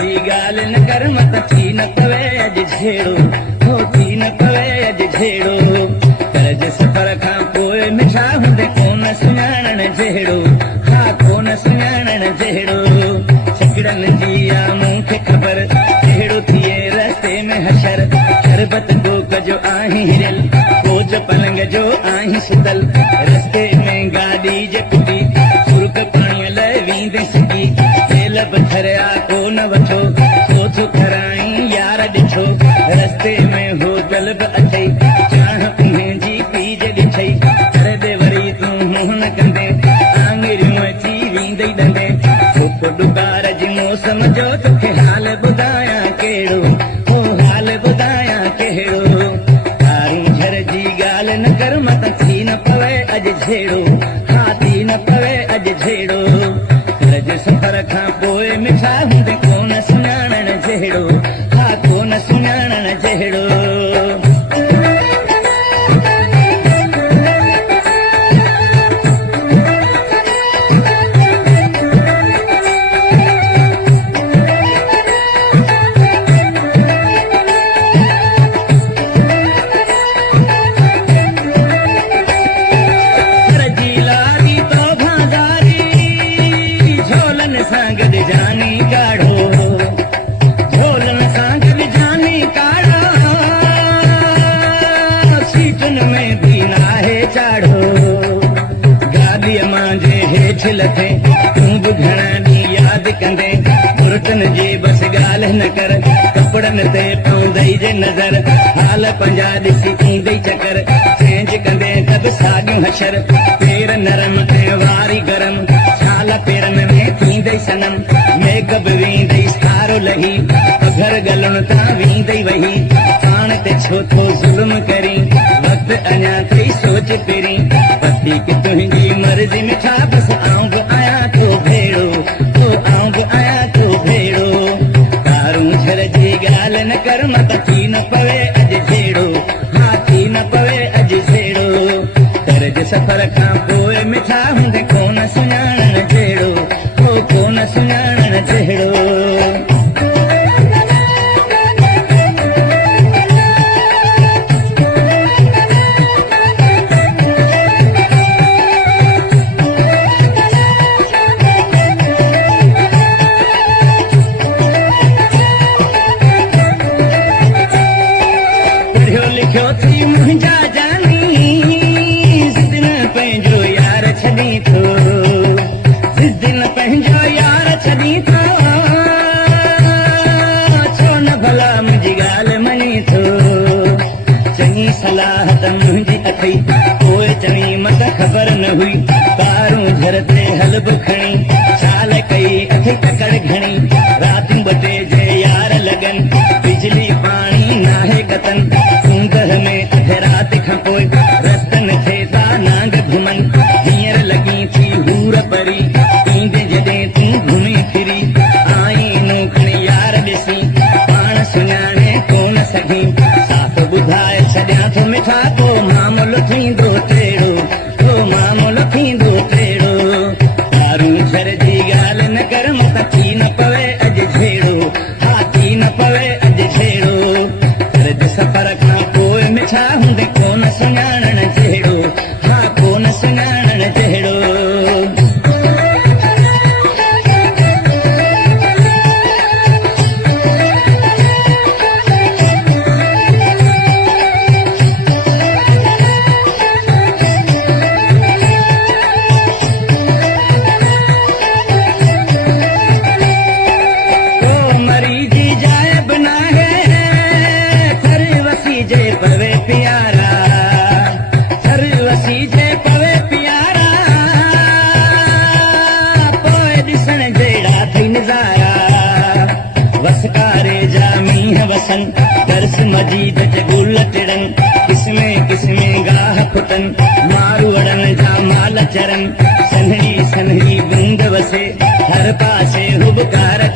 जी ॻाल्हि न कर मत थी न पवे अॼु झेड़ो हो थी न पवे अॼु झेड़ो कर्ज सफ़र खां पोइ मिठा हूंदे कोन सुञाणण जहिड़ो हा कोन सुञाणण जहिड़ो छकड़नि जी आ मूंखे ख़बर कहिड़ो थिए रस्ते में हशर शरबत कोक जो आहीं हिरियल कोच पलंग जो आहीं सुतल रस्ते में गाॾी जे कुटी सुर्क पाणीअ लाइ वींदे सिकी तेल बथरिया कोन वठो कोच कराई यार ॾिठो रस्ते में होटल बि अथई चाह उन्हें जी पीज ॾिठई कर दे वरी तूं मुंहुं न कंदे आङिरियूं अची वींदई ॾंदे धुप डुकार जी मौसम जो तोखे हाल ॿुधायां कहिड़ो हो हाल ॿुधायां कहिड़ो तारूं झर जी ॻाल्हि न कर मत थी न पवे अॼु झेड़ो हा थी न पवे अॼु झेड़ो कर्ज सफ़र खां पोइ मिठा हूंदे कोन सुञाणण जहिड़ो हा कोन सुञाणण जहिड़ो जानी काढ़ो झोलन सां गॾु जानी काढ़ो सीटुनि में बि नाहे चाढ़ो गाॾीअ मां जे हेठि लथे तूं बि घणा ॾींहं यादि कंदे बुर्तनि जी बसि ॻाल्हि न कर कपिड़नि ते पवंदई जे नज़र हाल पंहिंजा ॾिसी ईंदई चकर चेंज कंदे त बि साॻियूं हशर पेर नरम ऐं वारी गरम छाल पेरनि में थींदई सनम मेघ बि वींदई सारो लही घर गलुनि तां वींदई वही पाण ते छो थो ज़ुल्म करी वक़्तु अञा अथई सोच पहिरीं वधीक तुंहिंजी मर्ज़ी में छा बसि आऊं बि आहियां तो भेड़ो तो आऊं बि आहियां तो भेड़ो तारूं झर जी ॻाल्हि न कर मत थी न पवे अॼु झेड़ो हा थी न पवे अॼु झेड़ो कर्ज सफ़र खां पोइ मिठा हूंदे कोन सुञाणण जहिड़ो हो कोन सुञाणण जहिड़ो थी मुंहिंजा जानी ज़िद न पंहिंजो यार छॾी थो ज़िद न पंहिंजो यार छॾी थो छो न भला मुंहिंजी ॻाल्हि मञी थो चङी सलाह त मुंहिंजी अथई पोइ चङी मत ख़बर न हुई तारूं झर ते हल बि खणी छाल कई अथई तकड़ घणी रातियूं ॿ टे जे यार लॻनि बिजली पाणी नाहे कतन में अध राति खां पोइ रस्तनि थे था नांग घुमनि हींअर लॻी थी हूर परी ईंदे जॾहिं तूं घुमी फिरी आईनो खणी यार ॾिसी पाण सुञाणे कोन सघी साफ़ ॿुधाए छॾियां थो मिठा को मामूलो थींदो तहिड़ो को मामूलो थींदो तहिड़ो तारूं झर जी ॻाल्हि न कर मत थी न पवे अॼु झेड़ो हा थी न पवे अॼु झेड़ो कर्ज सफ़र खां मिठा हूंदे कोन सुञाणण जहिड़ो हा कोन सुञाणण जहिड़ो दर्स मजीद जगुल टिड़न किस्मे किस्मे गाह फुटन मारू अड़न जा माल चरन सन्हड़ी सन्हड़ी बूंद वसे हर पासे हुबकार